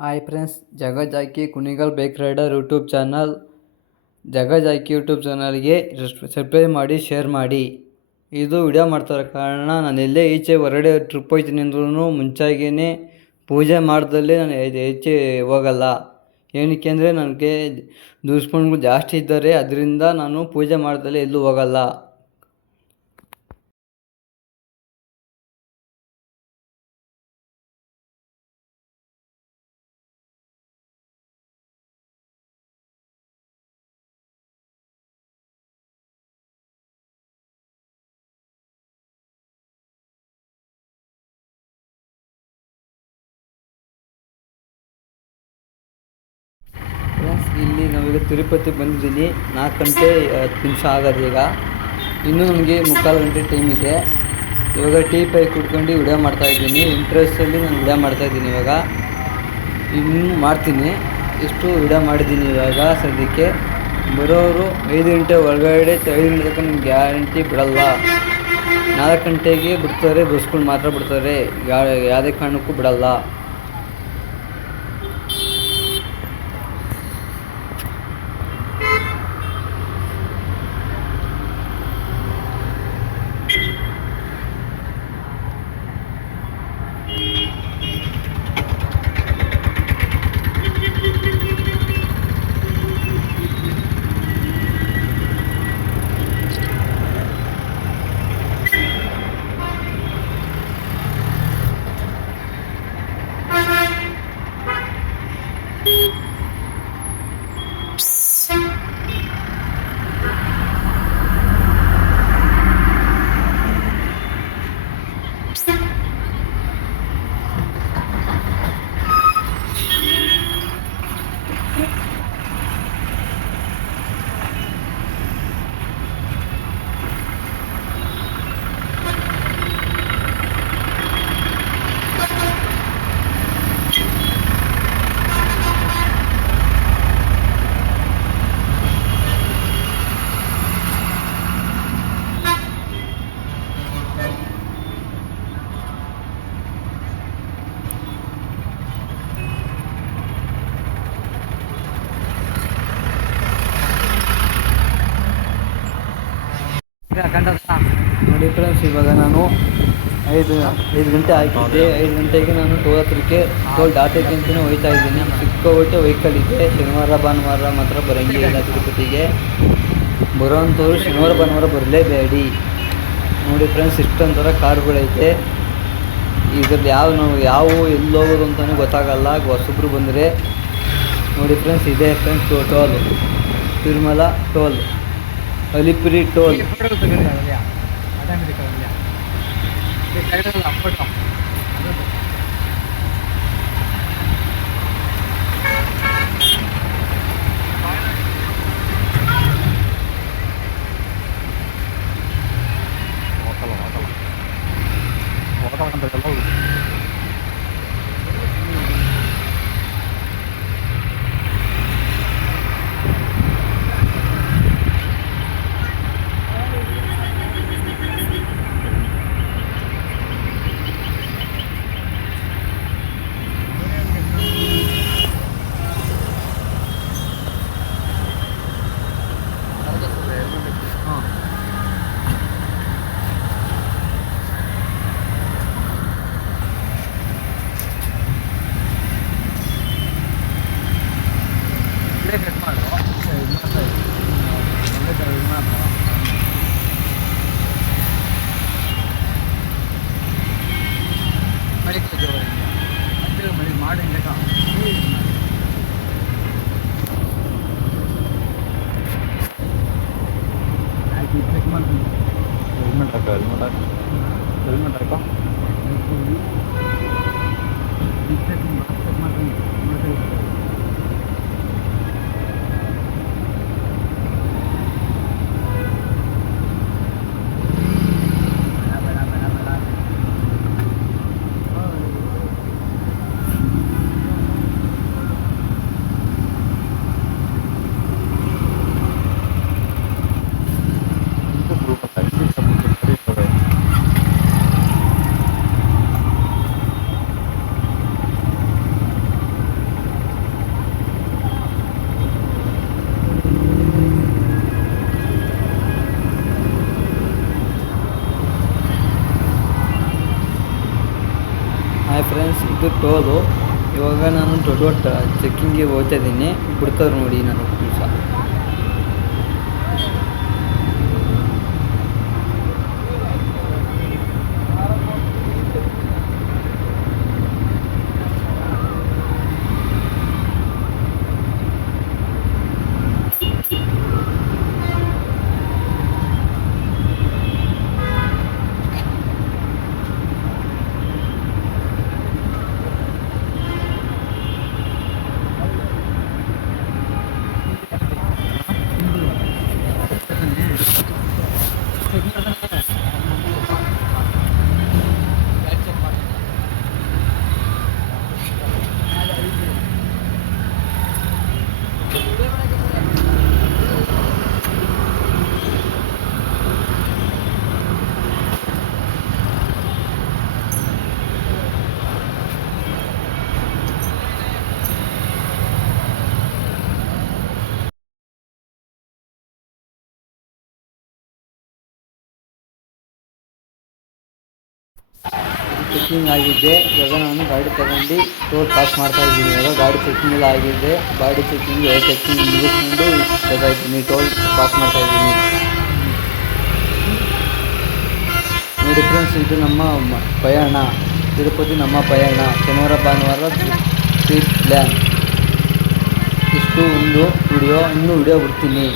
Hi friends, Jagaj Jackie Kunigal bike rider YouTube channel. Jagaj Jackie YouTube ಚಾನಲ್ಗೆ subscribe ಮಾಡಿ, share ಮಾಡಿ. ಇದು ವಿಡಿಯೋ ಮಾಡ್ತಾರೋ ಕಾರಣ, ನಾನು ಎಲ್ಲೇ ಈಚೆ ಹೊರಗಡೆ ಟ್ರಿಪ್ ಹೋಗ್ತೀನಿ ಅಂದ್ರೂ ಮುಂಚಾಗಿಯೇ ಪೂಜೆ ಮಾಡ್ದಲ್ಲಿ ನಾನು ಈಚೆ ಹೋಗಲ್ಲ. ಏನಕ್ಕೆ ಅಂದರೆ ನನಗೆ ದುಶ್ಮನ್ಗಳು ಜಾಸ್ತಿ ಇದ್ದಾರೆ, ಅದರಿಂದ ನಾನು ಪೂಜೆ ಮಾಡ್ದಲ್ಲಿ ಎಲ್ಲೂ ಹೋಗಲ್ಲ. ಫ್ರೆಂಡ್ಸ್, ಇಲ್ಲಿ ನಾವೀಗ ತಿರುಪತಿ ಬಂದಿದ್ದೀನಿ. 4 ಗಂಟೆ 10 ನಿಮಿಷ ಆಗೋದು ಈಗ. ಇನ್ನೂ ನಮಗೆ 3/4 ಗಂಟೆ ಟೈಮ್ ಇದೆ. ಇವಾಗ ಟೀ ಪೈ ಕುಡ್ಕೊಂಡು ವಿಡಿಯೋ ಮಾಡ್ತಾಯಿದ್ದೀನಿ. ಇಂಟ್ರೆಸ್ಟಲ್ಲಿ ನಾನು ವಿಡಿಯೋ ಮಾಡ್ತಾಯಿದ್ದೀನಿ. ಇವಾಗ ಇನ್ನೂ ಮಾಡ್ತೀನಿ. ಇಷ್ಟು ವಿಡಿಯೋ ಮಾಡಿದ್ದೀನಿ ಇವಾಗ ಸದ್ಯಕ್ಕೆ. ಬರೋರು 5 ಗಂಟೆ ಒಳಗಡೆ, 5 ಗಂಟೆ ತನಕ ನಿಮ್ಗೆ ಗ್ಯಾರಂಟಿ ಬಿಡಲ್ಲ. 4 ಗಂಟೆಗೆ ಬಿಡ್ತಾರೆ, ಬಸ್ಗಳು ಮಾತ್ರ ಬಿಡ್ತಾರೆ, ಯಾವುದೇ ಕಾರಣಕ್ಕೂ ಬಿಡಲ್ಲ. ನೋಡಿ ಫ್ರೆಂಡ್ಸ್, ಇವಾಗ ನಾನು 5 ಗಂಟೆ ಆಗಿದ್ದೆ. 5 ಗಂಟೆಗೆ ನಾನು ಟೋಲ್ ಹತ್ರಕ್ಕೆ ಟೋಲ್ ದಾಟಕ್ಕೆ ಅಂತಲೇ ಹೋಗ್ತಾ ಇದ್ದೀನಿ. ಸಿಕ್ಕೋಬಿಟ್ಟು ವೆಹಿಕಲ್ ಇದೆ. ಶನಿವಾರ ಭಾನುವಾರ ಮಾತ್ರ ಬರೋಂಗಿಲ್ಲ ತಿರುಪತಿಗೆ. ಬರೋವಂಥವ್ರು ಶನಿವಾರ ಭಾನುವಾರ ಬರಲೇಬೇಡಿ. ನೋಡಿ ಫ್ರೆಂಡ್ಸ್, ಇಷ್ಟೊಂಥರ ಕಾರುಗಳೈತೆ. ಇದರಲ್ಲಿ ಯಾವ ಎಲ್ಲಿ ಹೋಗೋದು ಅಂತಲೂ ಗೊತ್ತಾಗಲ್ಲ ಹೊಸಬ್ರು ಬಂದರೆ. ನೋಡಿ ಫ್ರೆಂಡ್ಸ್, ಇದೆ friends toll, Tirumala toll, Alipiri toll. Toll. ಇವಾಗ ನಾನು ದೊಡ್ಡ ಚೆಕ್ಕಿಂಗ್ಗೆ ಹೋಗ್ತಾ ಇದ್ದೀನಿ. ಬಿಡ್ತಾರೆ ನೋಡಿ ನಾನು ನಿಮಿಷ. ಚೆಕ್ಕಿಂಗ್ ಆಗಿದೆ. ಇವಾಗ ನಾನು ಗಾಡಿ ತಗೊಂಡು ಟೋಲ್ ಪಾಸ್ ಮಾಡ್ತಾ ಇದ್ದೀನಿ. ಇವಾಗ ಗಾಡಿ ಚೆಕ್ಕಿಂಗ್ ಎಲ್ಲ ಆಗಿದೆ. ಗಾಡಿ ಚೆಕ್ಕಿಂಗ್ ಮುಗಿಸ್ಕೊಂಡು ಬರ್ತಾ ಇದ್ದೀನಿ. ಟೋಲ್ ಪಾಸ್ ಮಾಡ್ತಾ ಇದ್ದೀನಿ ನೋಡಿ ಫ್ರೆಂಡ್ಸ್. ಇದು ನಮ್ಮ ಪಯಣ, ತಿರುಪತಿ ನಮ್ಮ ಪಯಣ. ಶನಿವಾರ ಭಾನುವಾರ ಟ್ರಿಪ್ ಪ್ಲ್ಯಾನ್. ಇಷ್ಟು ಒಂದು ವಿಡಿಯೋ. ಇನ್ನೂ ವಿಡಿಯೋ ಬಿಡ್ತೀನಿ.